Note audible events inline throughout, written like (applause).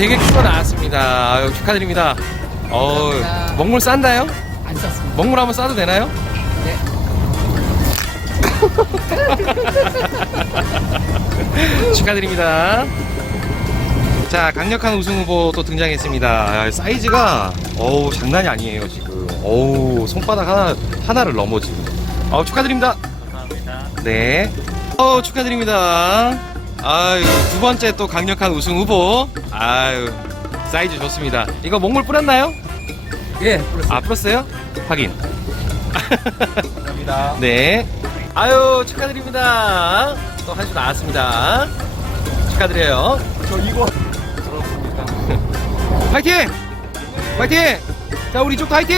되게 큐가 나왔습니다. 아유, 축하드립니다. 어 감사합니다. 먹물 싼다요? 안 썼습니다. 먹물 한번 싸도 되나요? 네. (laughs) 축하드립니다. 자, 강력한 우승 후보 또 등장했습니다. 아, 사이즈가 어우 장난이 아니에요 지금. 어우 손바닥 하나 하나를 넘어 지금. 어 축하드립니다. 감사합니다. 네. 어 축하드립니다. 아유 두 번째 또 강력한 우승 후보. 아유 사이즈 좋습니다. 이거 먹물 뿌렸나요? 예, 아 뿌렸어요? 확인. 감사합니다. (laughs) 네. 아유 축하드립니다. 또한수 나왔습니다. 축하드려요. 저 이거 (laughs) 화이팅! 화이팅! 자 우리 이쪽도 화이팅!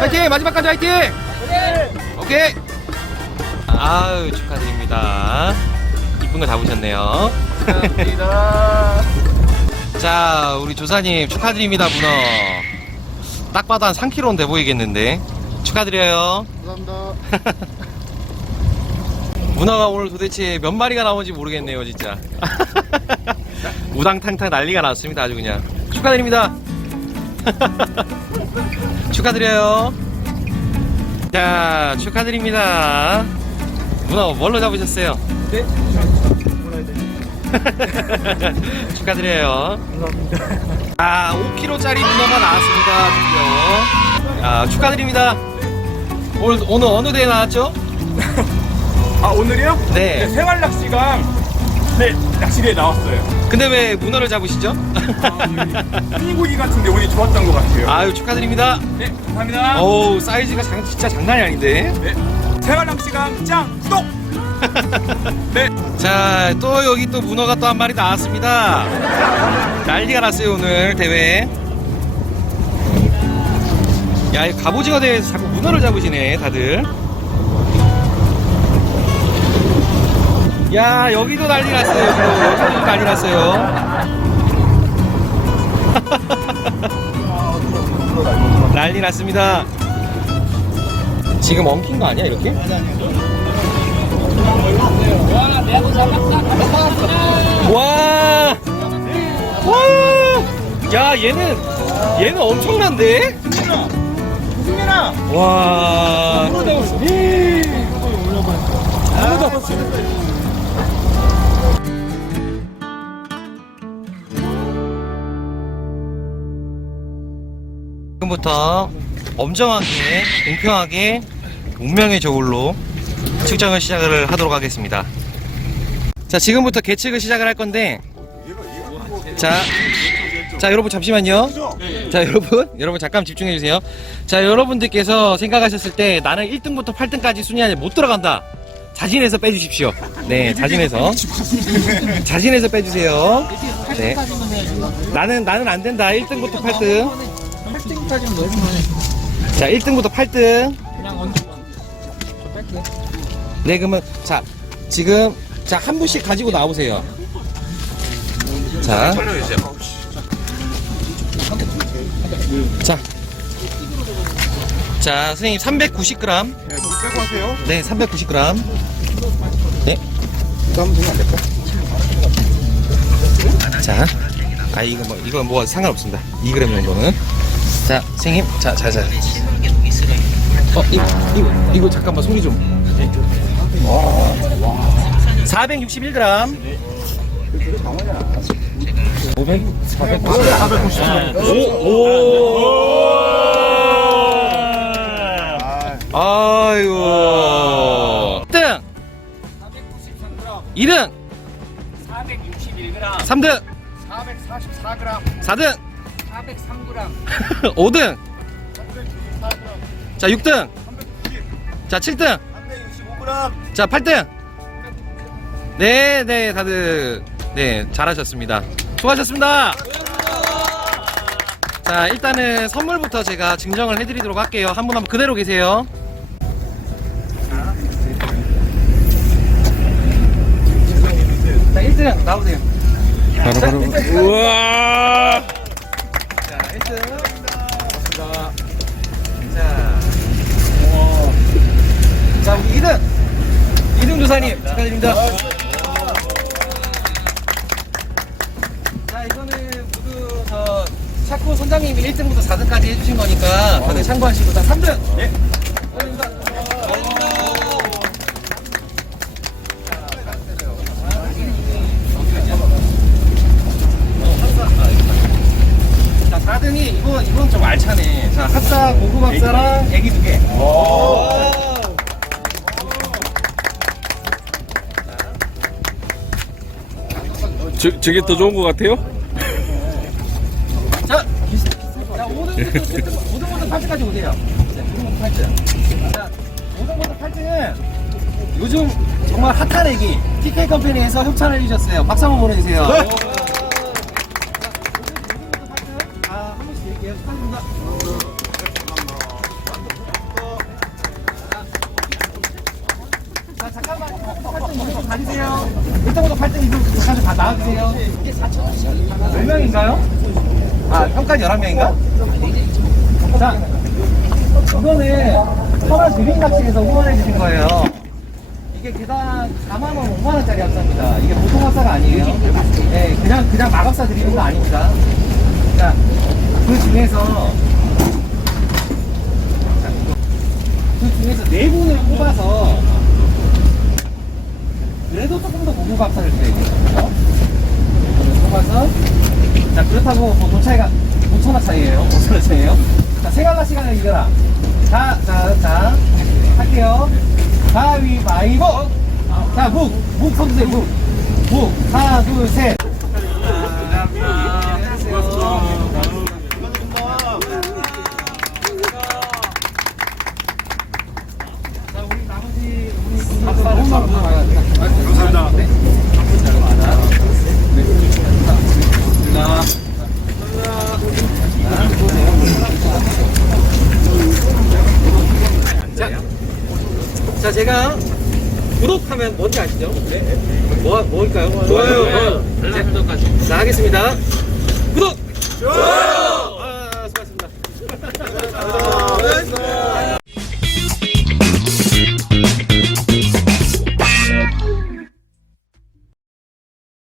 화이팅! 마지막까지 화이팅! 오케이. 아유 축하드립니다. 이쁜 거 잡으셨네요. 감사합니다. 자 우리 조사님 축하드립니다 문어. 딱 봐도 한 3kg는 돼 보이겠는데 축하드려요. 감사합니다. (laughs) 문어가 오늘 도대체 몇 마리가 나온지 모르겠네요 진짜. (laughs) 우당탕탕 난리가 났습니다 아주 그냥. 축하드립니다. (laughs) 축하드려요. 자 축하드립니다. 문어 뭘로 잡으셨어요? 네. 몰라야 (laughs) 돼. 축하드려요. 감사합니다. 아, 5kg짜리 문어가 나왔습니다. 드디어. 아, 축하드립니다. 오늘, 오늘 어느 대회 나왔죠? (laughs) 아 오늘이요? 네. 생활 낚시가 네, 낚시대에 나왔어요. 근데 왜 문어를 잡으시죠? 흰고기 같은데 운이 좋았던 것 같아요. 아유 축하드립니다. 네, 감사합니다. 어우 사이즈가 장, 진짜 장난이 아닌데. 네, 생활 낚시강 짱 구독. (laughs) 네, 자, 또 여기 또 문어가 또 한 마리 나왔습니다. 난리가 났어요, 오늘 대회. 야, 이 갑오징어 대회에서 자꾸 문어를 잡으시네, 다들. 야, 여기도 난리 났어요, 여기도. 여기도 난리 났어요. (laughs) 난리 났습니다. 지금 엉킨 거 아니야, 이렇게? 와! 와! 야, 얘는 얘는 엄청난데? 와! 지금부터 엄정하게, 공평하게, 운명의 저울로 측정을 시작을 하도록 하겠습니다. 자, 지금부터 계측을 시작을 할 건데, 자, 자, 여러분 잠시만요. 자, 여러분, (laughs) 여러분 잠깐 집중해 주세요. 자, 여러분들께서 생각하셨을 때 나는 1등부터 8등까지 순위 안에 못 들어간다. 자진해서 빼주십시오. 네, 자진해서. 자진해서 빼주세요. 네. 나는, 나는 안 된다. 1등부터 8등. 8등까지는 뭐 해주면 자, 1등부터 8등. 그냥 언제 저 뺄게. 네, 그러면, 자, 지금, 자, 한 분씩 가지고 나오세요. 자. 자. 자, 선생님 390g. 네, 뭐 빼고 하세요. 네, 390g. 네. 자. 아, 이거 뭐, 이거 뭐 상관없습니다. 2g 정도는. 자, 선생님. 자, 자, 자. 어, 이거, 이거, 이거 잠깐만 소리 좀. 461g. 500, 490. 오, 오. 아이고. 1등. 2등. 461g, 3등. 444g, 4등. 403g, 5등. 자, 6등. 자, 7등. 365g. 자, 8등. 네, 네, 다들 네, 잘하셨습니다. 수고하셨습니다. 자, 일단은 선물부터 제가 증정을 해 드리도록 할게요. 한 분 한 분 그대로 계세요. 자, 1등 나오세요. 바로 바로. 우와. 자, 1등. 2등 조사님 축하드립니다. 자, 이거는 모두 저 샤코 선장님이 1등부터 4등까지 해주신 거니까 다들 참고하시고 자, 3등. 네. 축하드립니다. 자, 4등이 이건 이건 좀 알차네. 자, 핫사 고급 합사랑 애기 두 개. 저, 저게 더 좋은 것 같아요? 자, 자 5등부터 5등부터 8등까지 오세요. 자, 5등부터 8등. 자, 5등부터 8등은 요즘 정말 핫한 애기 TK 컴퍼니에서 협찬을 해주셨어요. 박수 한번 보내주세요. (laughs) 가주세요. 1등부터 8등 이상 잠깐 다 나와주세요. 몇 명인가요? 아, 평가는 11명인가? 자, 이거는 터널 드림 낚시에서 후원해 주신 거예요. 이게 개당 4만원, 5만원짜리 합사입니다. 이게 보통 합사가 아니에요. 네, 그냥, 그냥 마갑사 드리는 거 아닙니다. 자, 그 중에서, 자, 그 중에서 네 분을 뽑아서, 그래도 조금 더 고급 합사를 드려야겠죠. 뽑아서, 자, 그렇다고 뭐돈 차이가 5천원 차이에요. 5천원 차이에요. 자, 생활나 시간을 이겨라. 자, 자, 자, 할게요. 가위바위보! 자, 묵! 묵 서주세요, 묵. 구. 하나, 둘, 셋. 자, 제가 구독하면 뭔지 아시죠? 네. 뭐, 뭘까요? 좋아요. 자, 자, 하겠습니다.